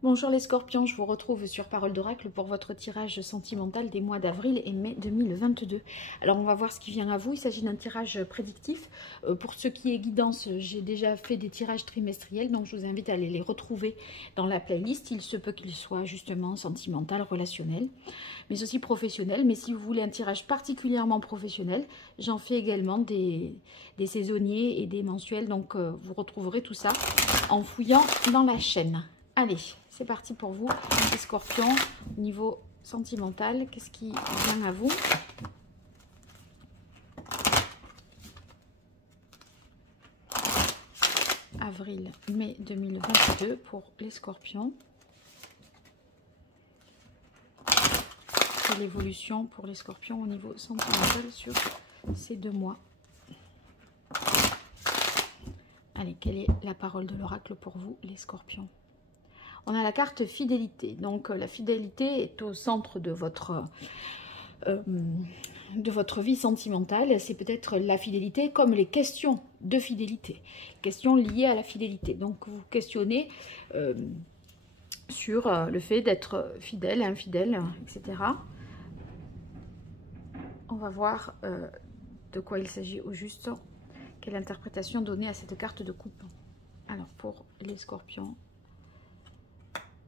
Bonjour les scorpions, je vous retrouve sur Parole d'Oracle pour votre tirage sentimental des mois d'avril et mai 2022. Alors on va voir ce qui vient à vous, il s'agit d'un tirage prédictif. Pour ce qui est guidance, j'ai déjà fait des tirages trimestriels, donc je vous invite à aller les retrouver dans la playlist. Il se peut qu'ils soient justement sentimental, relationnel, mais aussi professionnel. Mais si vous voulez un tirage particulièrement professionnel, j'en fais également des saisonniers et des mensuels, donc vous retrouverez tout ça en fouillant dans la chaîne. Allez, c'est parti pour vous, les scorpions. Niveau sentimental, qu'est-ce qui vient à vous? Avril, mai 2022 pour les scorpions. Et l'évolution pour les scorpions au niveau sentimental sur ces 2 mois. Allez, quelle est la parole de l'oracle pour vous, les scorpions? On a la carte fidélité. Donc la fidélité est au centre de votre vie sentimentale. C'est peut-être la fidélité comme les questions de fidélité. Questions liées à la fidélité. Donc vous questionnez sur le fait d'être fidèle, infidèle, etc. On va voir de quoi il s'agit au juste. Quelle interprétation donner à cette carte de coupe. Alors pour les scorpions,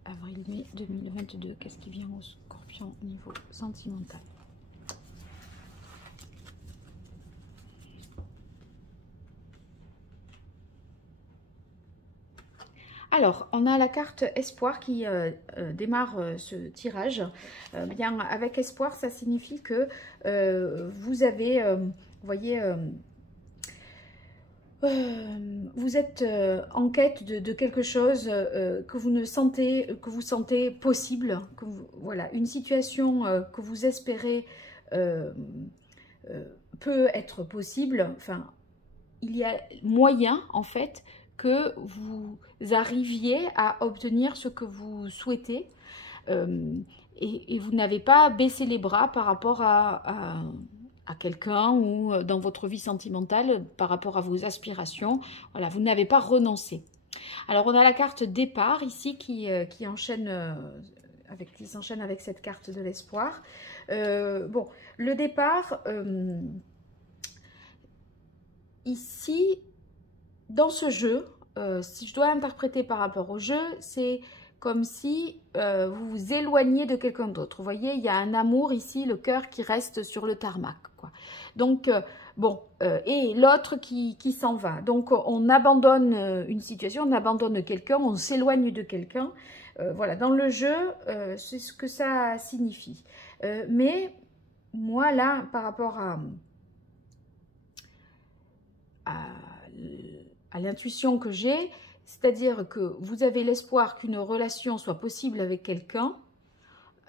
avril-mai 2022, qu'est-ce qui vient aux scorpions au niveau sentimental? Alors, on a la carte espoir qui démarre ce tirage. Bien, avec espoir, ça signifie que vous avez, vous voyez, vous êtes en quête de quelque chose que vous sentez possible, voilà, une situation que vous espérez peut être possible. Enfin, il y a moyen en fait que vous arriviez à obtenir ce que vous souhaitez et vous n'avez pas baissé les bras par rapport à quelqu'un ou dans votre vie sentimentale par rapport à vos aspirations. Voilà, vous n'avez pas renoncé. Alors on a la carte départ ici qui s'enchaîne avec cette carte de l'espoir. Bon, le départ ici dans ce jeu, si je dois interpréter par rapport au jeu, c'est comme si vous vous éloigniez de quelqu'un d'autre. Vous voyez, il y a un amour ici, le cœur qui reste sur le tarmac, quoi. Donc, bon, et l'autre qui s'en va. Donc, on abandonne une situation, on abandonne quelqu'un, on s'éloigne de quelqu'un. Voilà, dans le jeu, c'est ce que ça signifie. Mais, moi, là, par rapport à l'intuition que j'ai, c'est-à-dire que vous avez l'espoir qu'une relation soit possible avec quelqu'un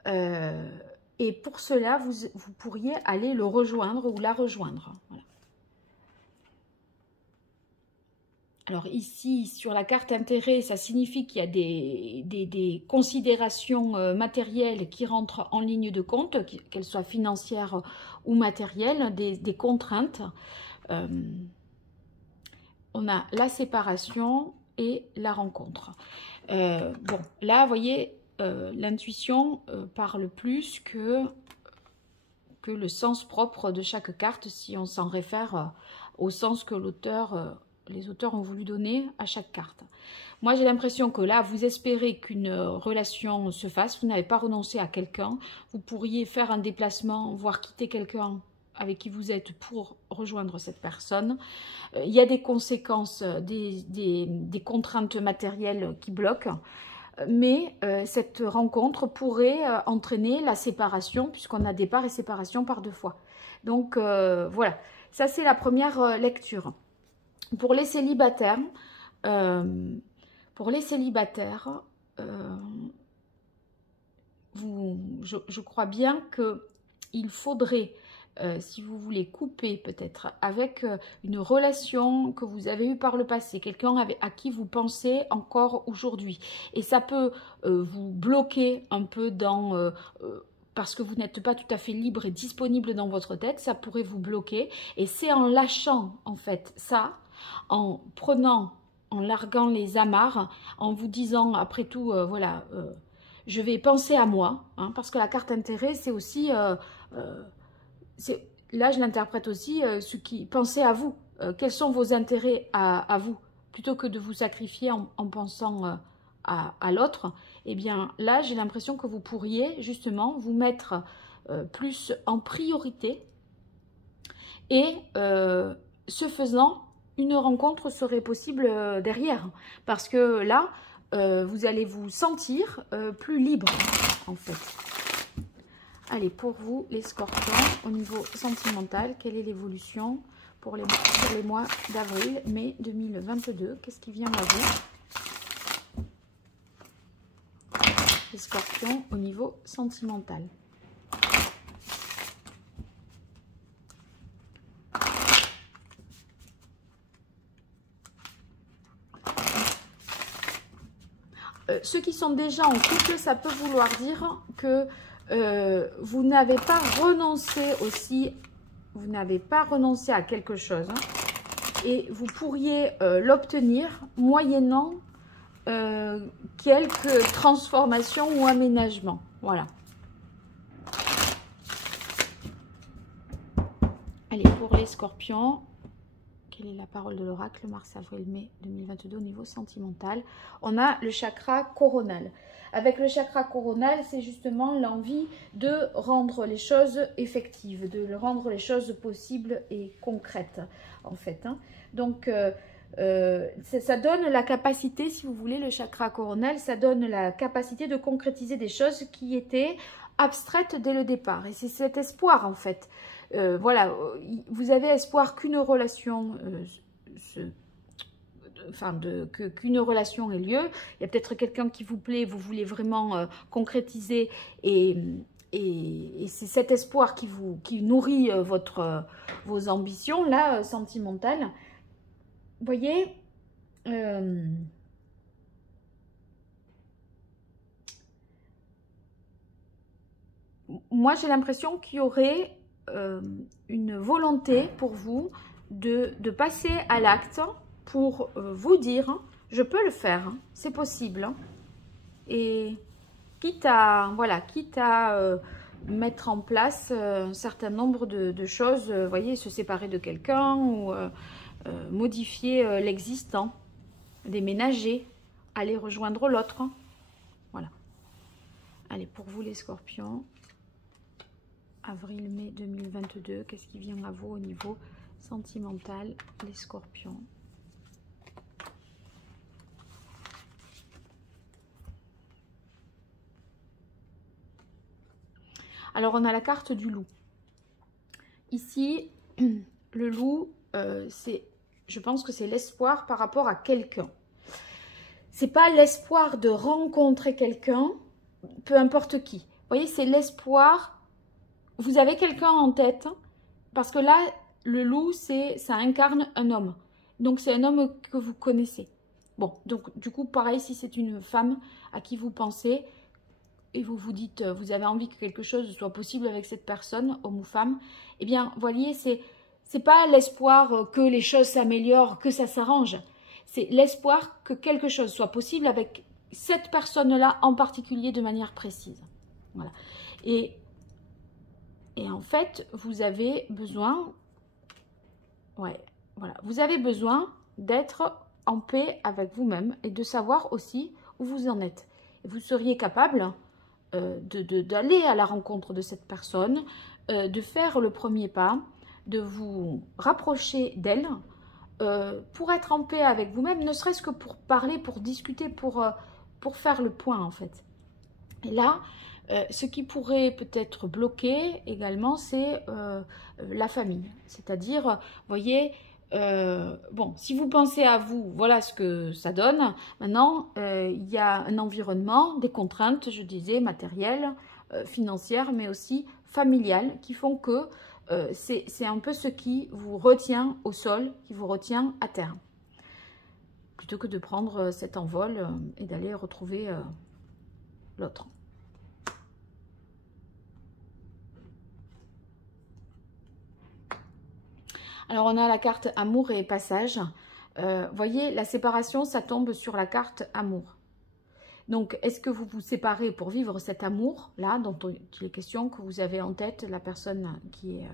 et pour cela, vous pourriez aller le rejoindre ou la rejoindre. Voilà. Alors ici, sur la carte intérêt, ça signifie qu'il y a des considérations matérielles qui rentrent en ligne de compte, qu'elles soient financières ou matérielles, des contraintes. On a la séparation et la rencontre. Bon, là, vous voyez, l'intuition parle plus que le sens propre de chaque carte, si on s'en réfère au sens que les auteurs ont voulu donner à chaque carte. Moi, j'ai l'impression que là, vous espérez qu'une relation se fasse, vous n'avez pas renoncé à quelqu'un, vous pourriez faire un déplacement, voire quitter quelqu'un avec qui vous êtes pour rejoindre cette personne. Il y a des conséquences, des contraintes matérielles qui bloquent, mais cette rencontre pourrait entraîner la séparation, puisqu'on a départ et séparation par 2 fois. Donc voilà, ça c'est la première lecture. Pour les célibataires, je crois bien qu'il faudrait, si vous voulez couper peut-être avec une relation que vous avez eue par le passé, quelqu'un à qui vous pensez encore aujourd'hui. Et ça peut vous bloquer un peu parce que vous n'êtes pas tout à fait libre et disponible dans votre tête, ça pourrait vous bloquer. Et c'est en lâchant en fait ça, en prenant larguant les amarres, en vous disant, après tout, voilà, je vais penser à moi, hein, parce que la carte intérêt, c'est aussi, là je l'interprète aussi, ce qui, pensez à vous, quels sont vos intérêts à vous, plutôt que de vous sacrifier en pensant à l'autre. Eh bien là, j'ai l'impression que vous pourriez justement vous mettre plus en priorité, et ce faisant, une rencontre serait possible derrière, parce que là, vous allez vous sentir plus libre, en fait. Allez, pour vous, les scorpions, au niveau sentimental, quelle est l'évolution pour les mois d'avril, mai 2022? Qu'est-ce qui vient à vous, les scorpions, au niveau sentimental? Ceux qui sont déjà en couple, ça peut vouloir dire que vous n'avez pas renoncé aussi, vous n'avez pas renoncé à quelque chose, hein, et vous pourriez l'obtenir moyennant quelques transformations ou aménagements. Voilà. Allez, pour les scorpions, quelle est la parole de l'oracle, mars, avril, mai 2022 au niveau sentimental? On a le chakra coronal. Avec le chakra coronal, c'est justement l'envie de rendre les choses effectives, de rendre les choses possibles et concrètes, en fait. Hein. Donc, ça donne la capacité, si vous voulez, le chakra coronal, ça donne la capacité de concrétiser des choses qui étaient abstraites dès le départ. Et c'est cet espoir, en fait. Voilà, vous avez espoir qu'une relation qu'une relation ait lieu. Il y a peut-être quelqu'un qui vous plaît, vous voulez vraiment concrétiser, et c'est cet espoir qui nourrit vos ambitions là, sentimentales. Vous voyez, moi j'ai l'impression qu'il y aurait une volonté pour vous de passer à l'acte, pour vous dire, hein, je peux le faire, hein, c'est possible. Hein, et quitte à, voilà, mettre en place un certain nombre de choses, vous voyez, se séparer de quelqu'un ou modifier l'existant, déménager, aller rejoindre l'autre. Hein, voilà. Allez, pour vous les scorpions, avril-mai 2022, qu'est-ce qui vient à vous au niveau sentimental, les scorpions? Alors, on a la carte du loup. Ici, le loup, je pense que c'est l'espoir par rapport à quelqu'un. C'est pas l'espoir de rencontrer quelqu'un, peu importe qui. Vous voyez, c'est l'espoir. Vous avez quelqu'un en tête, parce que là, le loup, ça incarne un homme. Donc, c'est un homme que vous connaissez. Bon, donc, du coup, pareil, si c'est une femme à qui vous pensez, et vous vous dites, vous avez envie que quelque chose soit possible avec cette personne, homme ou femme, eh bien, vous voyez, c'est pas l'espoir que les choses s'améliorent, que ça s'arrange. C'est l'espoir que quelque chose soit possible avec cette personne-là en particulier de manière précise. Voilà. Et en fait, vous avez besoin, vous avez besoin d'être en paix avec vous-même et de savoir aussi où vous en êtes. Et vous seriez capable d'aller à la rencontre de cette personne, de faire le premier pas, de vous rapprocher d'elle, pour être en paix avec vous-même, ne serait-ce que pour parler, pour discuter, pour faire le point en fait. Et là, ce qui pourrait peut-être bloquer également, c'est la famille. C'est-à-dire, vous voyez, bon, si vous pensez à vous, voilà ce que ça donne. Maintenant, il y a un environnement, des contraintes, je disais, matérielles, financières, mais aussi familiales, qui font que c'est un peu ce qui vous retient au sol, qui vous retient à terre. Plutôt que de prendre cet envol et d'aller retrouver l'autre. Alors, on a la carte amour et passage. Voyez, la séparation, ça tombe sur la carte amour. Donc, est-ce que vous vous séparez pour vivre cet amour-là, dont il est question, que vous avez en tête, la personne qui est...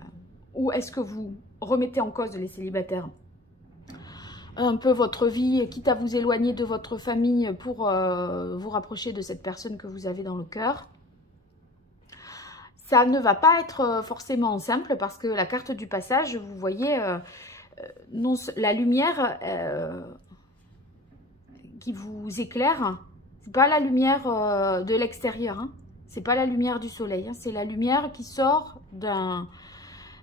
ou est-ce que vous remettez en cause, les célibataires, un peu votre vie, quitte à vous éloigner de votre famille pour vous rapprocher de cette personne que vous avez dans le cœur? Ça ne va pas être forcément simple parce que la carte du passage, vous voyez, non, la lumière qui vous éclaire, c'est pas la lumière de l'extérieur, hein. C'est pas la lumière du soleil, hein. C'est la lumière qui sort d'un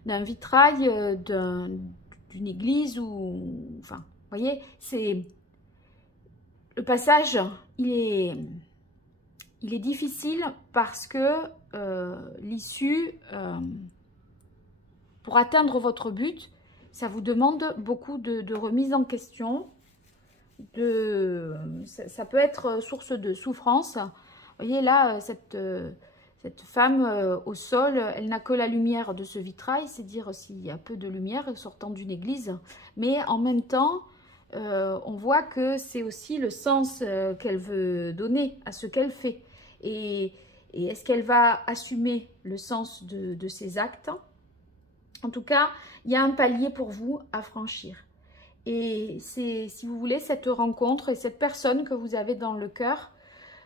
vitrail, d'une église ou... Enfin, vous voyez, c'est... Le passage, il est difficile parce que l'issue, pour atteindre votre but, ça vous demande beaucoup de remise en question. Ça peut être source de souffrance. Vous voyez là, cette femme au sol, elle n'a que la lumière de ce vitrail, c'est dire s'il y a peu de lumière sortant d'une église. Mais en même temps, on voit que c'est aussi le sens qu'elle veut donner à ce qu'elle fait. Et est-ce qu'elle va assumer le sens de ses actes? En tout cas, il y a un palier pour vous à franchir. Et c'est, si vous voulez, cette rencontre et cette personne que vous avez dans le cœur,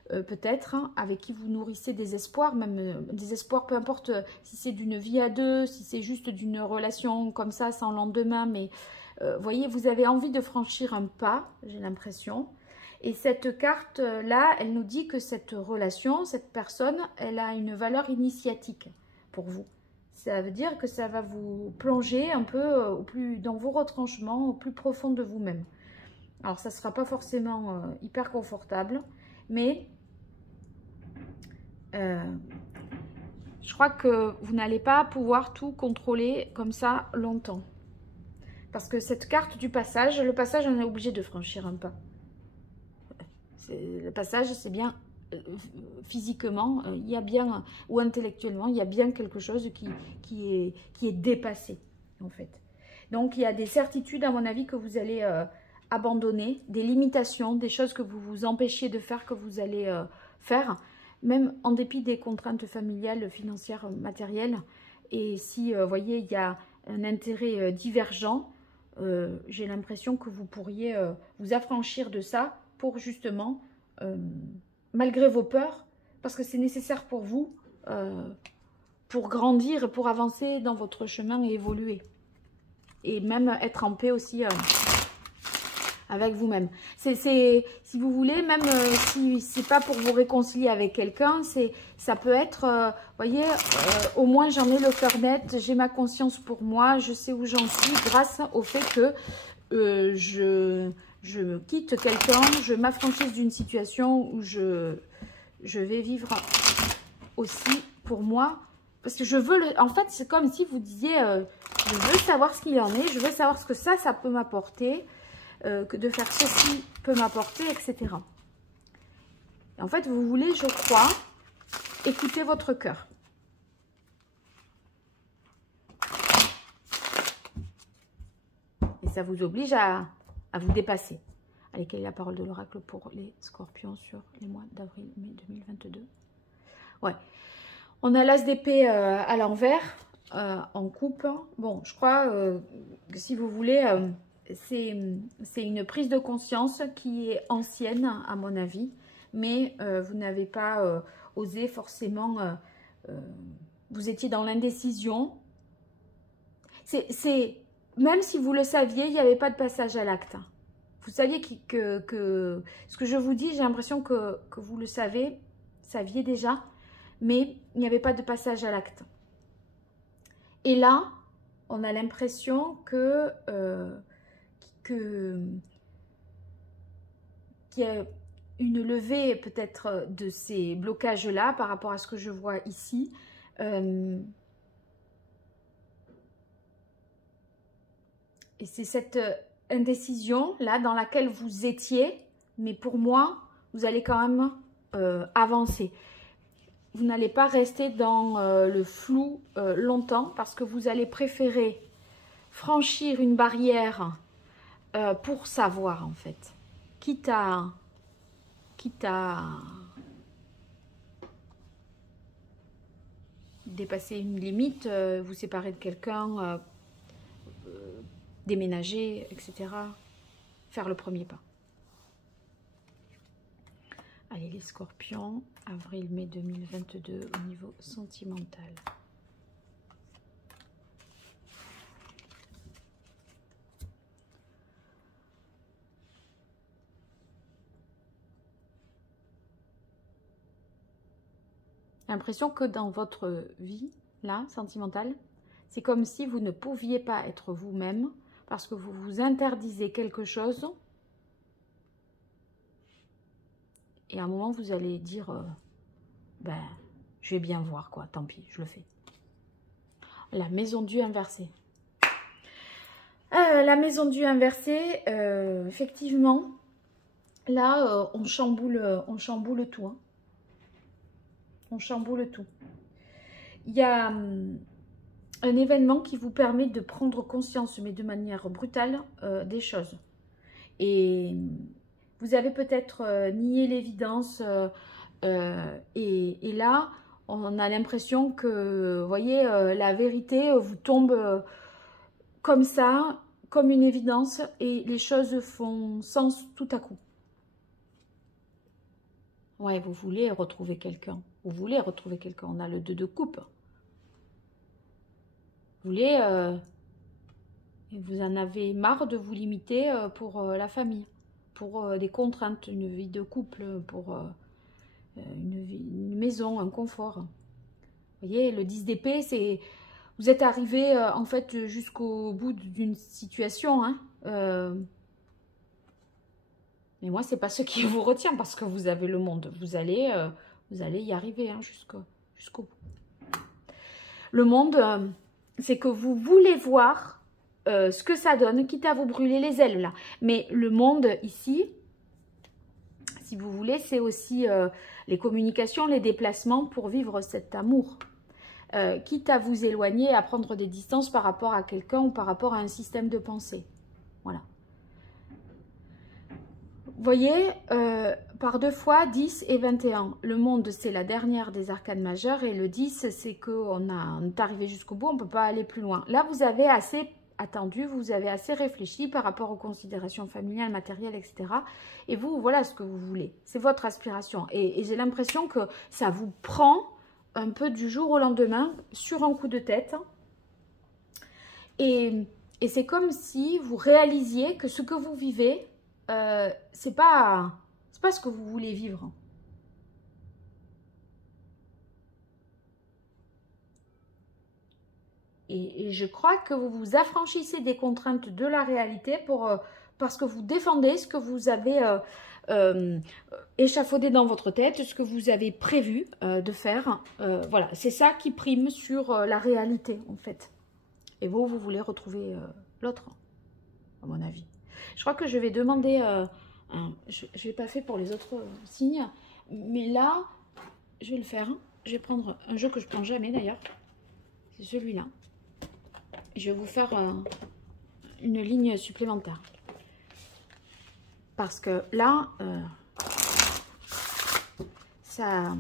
peut-être, hein, avec qui vous nourrissez des espoirs, même des espoirs, peu importe si c'est d'une vie à deux, si c'est juste d'une relation comme ça, sans lendemain, mais voyez, vous avez envie de franchir un pas, j'ai l'impression. Et cette carte-là, elle nous dit que cette relation, cette personne, elle a une valeur initiatique pour vous. Ça veut dire que ça va vous plonger un peu au plus dans vos retranchements, au plus profond de vous-même. Alors, ça ne sera pas forcément hyper confortable, mais je crois que vous n'allez pas pouvoir tout contrôler comme ça longtemps. Parce que cette carte du passage, le passage, on est obligé de franchir un pas. Le passage, c'est bien physiquement, il y a bien, ou intellectuellement, il y a bien quelque chose qui est dépassé, en fait. Donc, il y a des certitudes, à mon avis, que vous allez abandonner, des limitations, des choses que vous vous empêchiez de faire, que vous allez faire, même en dépit des contraintes familiales, financières, matérielles. Et si, vous voyez, il y a un intérêt divergent, j'ai l'impression que vous pourriez vous affranchir de ça pour justement... malgré vos peurs, parce que c'est nécessaire pour vous, pour grandir et pour avancer dans votre chemin et évoluer. Et même être en paix aussi avec vous-même. Si vous voulez, même si c'est pas pour vous réconcilier avec quelqu'un, ça peut être, voyez, au moins j'en ai le cœur net, j'ai ma conscience pour moi, je sais où j'en suis grâce au fait que je quitte quelqu'un, je m'affranchisse d'une situation où je vais vivre aussi pour moi. Parce que je veux, en fait, c'est comme si vous disiez, je veux savoir ce qu'il en est, je veux savoir ce que ça peut m'apporter, que de faire ceci peut m'apporter, etc. Et en fait, vous voulez, je crois, écouter votre cœur. Et ça vous oblige à vous dépasser. Allez, quelle est la parole de l'oracle pour les scorpions sur les mois d'avril-mai 2022? Ouais. On a l'as d'épée à l'envers, en coupe. Bon, je crois que si vous voulez, c'est une prise de conscience qui est ancienne, à mon avis. Mais vous n'avez pas osé forcément... vous étiez dans l'indécision. Même si vous le saviez, il n'y avait pas de passage à l'acte. Vous saviez que ce que je vous dis, j'ai l'impression que vous le saviez déjà, mais il n'y avait pas de passage à l'acte. Et là, on a l'impression qu'il y a une levée peut-être de ces blocages-là par rapport à ce que je vois ici. Et c'est cette indécision là dans laquelle vous étiez, mais pour moi, vous allez quand même avancer. Vous n'allez pas rester dans le flou longtemps parce que vous allez préférer franchir une barrière pour savoir en fait. Quitte à dépasser une limite, vous séparer de quelqu'un, déménager, etc. Faire le premier pas. Allez, les scorpions, avril-mai 2022 au niveau sentimental. L'impression que dans votre vie, là, sentimentale, c'est comme si vous ne pouviez pas être vous-même parce que vous vous interdisez quelque chose. Et à un moment, vous allez dire, ben, je vais bien voir, quoi, tant pis, je le fais. La maison du inversé. La maison du inversé, effectivement, là, on chamboule tout. Hein. On chamboule tout. Il y a un événement qui vous permet de prendre conscience, mais de manière brutale, des choses. Et vous avez peut-être nié l'évidence. Et là, on a l'impression que, vous voyez, la vérité vous tombe comme ça, comme une évidence. Et les choses font sens tout à coup. Ouais, vous voulez retrouver quelqu'un. Vous voulez retrouver quelqu'un. On a le 2 de coupe. Vous voulez... vous en avez marre de vous limiter pour la famille. Pour des contraintes, une vie de couple, pour une maison, un confort. Vous voyez, le 10 d'épée, c'est... Vous êtes arrivé, en fait, jusqu'au bout d'une situation, hein. Mais moi, c'est pas ce qui vous retient parce que vous avez le monde. Vous allez y arriver hein, jusqu'au bout. Le monde, c'est que vous voulez voir ce que ça donne, quitte à vous brûler les ailes là. Mais le monde ici, si vous voulez, c'est aussi les communications, les déplacements pour vivre cet amour. Quitte à vous éloigner, à prendre des distances par rapport à quelqu'un ou par rapport à un système de pensée. Voilà. Vous voyez, par 2 fois, 10 et 21. Le monde, c'est la dernière des arcanes majeures. Et le 10, c'est qu'on est arrivé jusqu'au bout, on ne peut pas aller plus loin. Là, vous avez assez attendu, vous avez assez réfléchi par rapport aux considérations familiales, matérielles, etc. Et vous, voilà ce que vous voulez. C'est votre aspiration. Et j'ai l'impression que ça vous prend un peu du jour au lendemain sur un coup de tête. Et c'est comme si vous réalisiez que ce que vous vivez... c'est pas ce que vous voulez vivre. Et je crois que vous vous affranchissez des contraintes de la réalité parce que vous défendez ce que vous avez échafaudé dans votre tête, ce que vous avez prévu de faire. Voilà, c'est ça qui prime sur la réalité en fait. Et vous voulez retrouver l'autre, à mon avis. Je crois que je vais demander, je ne l'ai pas fait pour les autres signes, mais là, je vais le faire. Je vais prendre un jeu que je ne prends jamais d'ailleurs, c'est celui-là. Je vais vous faire une ligne supplémentaire. Parce que là, ça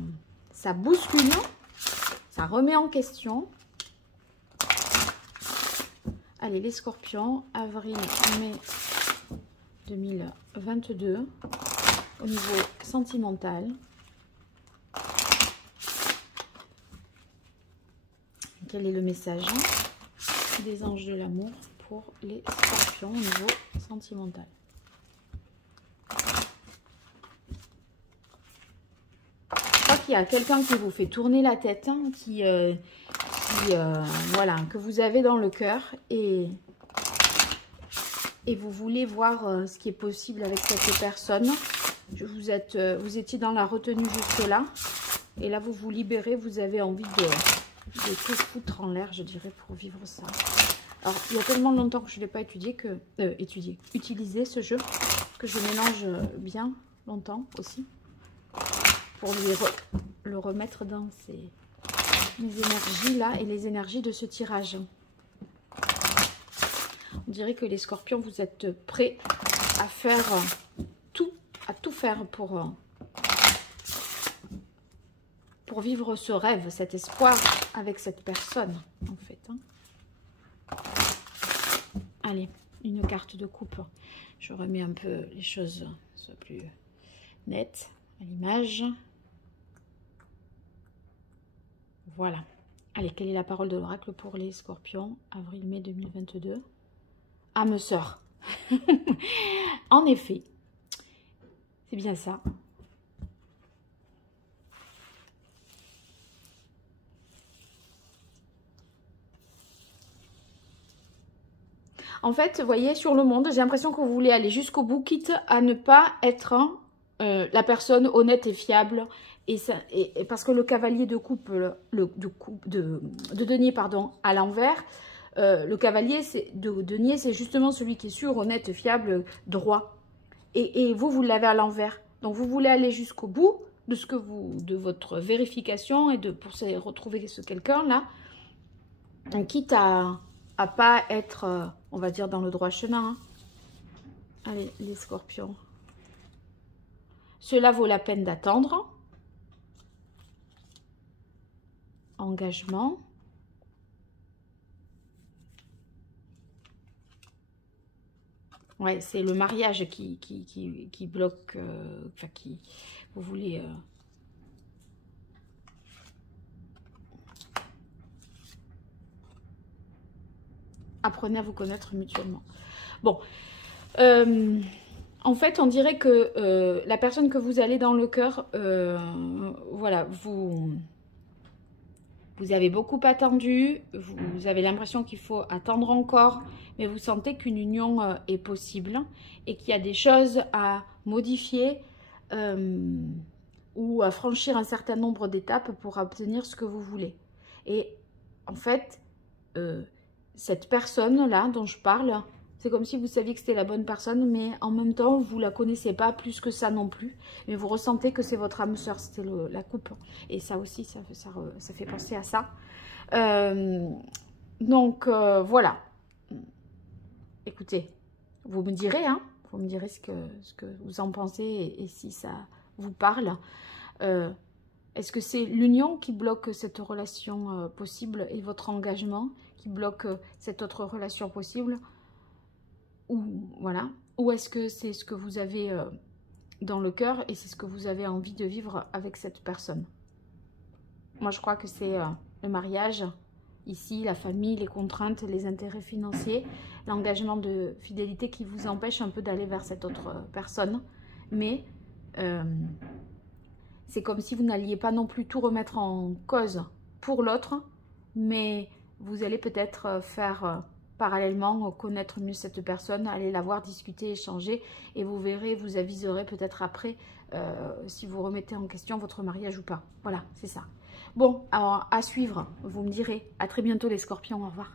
bouscule, ça remet en question. Allez, les scorpions, avril, mai 2022, au niveau sentimental. Quel est le message des anges de l'amour pour les scorpions au niveau sentimental? Je crois qu'il y a quelqu'un qui vous fait tourner la tête, hein, voilà, que vous avez dans le cœur et vous voulez voir ce qui est possible avec cette personne. Vous étiez dans la retenue jusque là et là vous vous libérez, vous avez envie de tout foutre en l'air, je dirais, pour vivre ça. Alors il y a tellement longtemps que je ne l'ai pas utilisé ce jeu, que je mélange bien longtemps aussi pour le remettre dans mes énergies là et les énergies de ce tirage. On dirait que les scorpions, vous êtes prêts à faire tout, à tout faire pour vivre ce rêve, cet espoir avec cette personne, en fait. Hein. Allez, une carte de coupe. Je remets un peu les choses soient plus nettes à l'image. Voilà. Allez, quelle est la parole de l'oracle pour les scorpions, avril-mai 2022? Âme sœur. En effet, c'est bien ça. En fait, vous voyez, sur le monde, j'ai l'impression que vous voulez aller jusqu'au bout, quitte à ne pas être la personne honnête et fiable. Et parce que le cavalier de coupe, de denier, pardon, à l'envers, le cavalier de denier, c'est justement celui qui est sûr, honnête, fiable, droit. Et vous, vous l'avez à l'envers. Donc, vous voulez aller jusqu'au bout de votre vérification et pour retrouver ce quelqu'un-là, quitte à pas être, on va dire, dans le droit chemin. Hein. Allez, les scorpions. Cela vaut la peine d'attendre. Engagement. Ouais, c'est le mariage qui bloque, enfin qui, vous voulez... Apprenez à vous connaître mutuellement. Bon, en fait, on dirait que la personne que vous allez dans le cœur, voilà, vous avez beaucoup attendu, vous avez l'impression qu'il faut attendre encore, mais vous sentez qu'une union est possible et qu'il y a des choses à modifier ou à franchir un certain nombre d'étapes pour obtenir ce que vous voulez. Et en fait, cette personne-là dont je parle, c'est comme si vous saviez que c'était la bonne personne, mais en même temps, vous ne la connaissez pas plus que ça non plus. Mais vous ressentez que c'est votre âme sœur, c'était la coupe. Et ça aussi, ça fait penser à ça. Donc, voilà. Écoutez, vous me direz, hein, vous me direz ce que vous en pensez et si ça vous parle. Est-ce que c'est l'union qui bloque cette relation possible et votre engagement qui bloque cette autre relation possible? Ou voilà, ou est-ce que c'est ce que vous avez dans le cœur et c'est ce que vous avez envie de vivre avec cette personne? Moi, je crois que c'est le mariage, ici, la famille, les contraintes, les intérêts financiers, l'engagement de fidélité qui vous empêche un peu d'aller vers cette autre personne. Mais c'est comme si vous n'alliez pas non plus tout remettre en cause pour l'autre, mais vous allez peut-être faire... parallèlement, connaître mieux cette personne, aller la voir, discuter, échanger, et vous verrez, vous aviserez peut-être après si vous remettez en question votre mariage ou pas. Voilà, c'est ça. Bon, alors, à suivre, vous me direz. À très bientôt les scorpions, au revoir.